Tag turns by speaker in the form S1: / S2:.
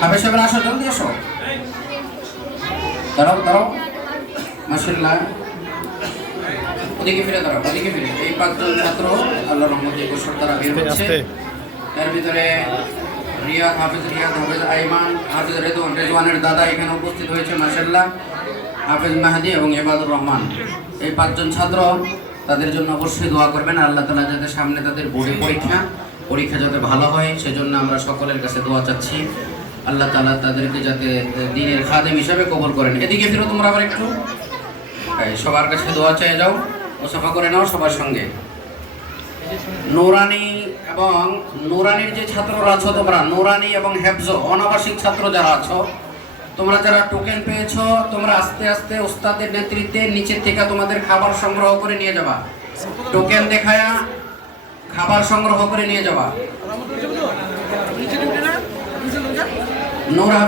S1: হাফেজ সাহেবের আসো জলদি আসো। দাঁড়াও দাঁড়াও। মাসাল্লাহ ওদিকে ফিরে দাঁড়াও ওদিকে ফিরে। এই পাঁচজন ছাত্র আল্লাহ রহমতে বছর তারা বের হচ্ছে এর ভিতরে রিয়াদ হাফিজ রিয়াদ হাফিজ আইমান হাফিজ রেদওয়ান রেদওয়ানের দাদা এখানে উপস্থিত হয়েছে মাসাল্লাহ হাফিজ মাহাদি এবং এবাদুর রহমান। এই পাঁচজন ছাত্র তাদের জন্য অবশ্যই দোয়া করবেন। আল্লাহ তালা যাতে সামনে তাদের বোর্ডে পরীক্ষা পরীক্ষা যাতে ভালো হয় সেজন্য আমরা সকলের কাছে দোয়া চাচ্ছি। আল্লাহ তালা তাদেরকে যাতে দিনের খাদেম হিসাবে কবর করেন। এদিকে ফিরো তোমরা আবার একটু। সবার কাছে দোয়া চেয়ে যাও ও সাফা করে নাও সবার সঙ্গে। নোরানি এবং নোরানির যে ছাত্ররা আছো তোমরা, নোরানি এবং হেফজ, অনাবাসিক ছাত্র যারা আছো, তোমরা যারা টোকেন পেয়েছ, তোমরা আস্তে আস্তে ওস্তাদের নেতৃত্বে নিচের থেকে তোমাদের খাবার সংগ্রহ করে নিয়ে যাবা। টোকেন দেখায়া খাবার সংগ্রহ করে নিয়ে যাবা। নূর হাফিজ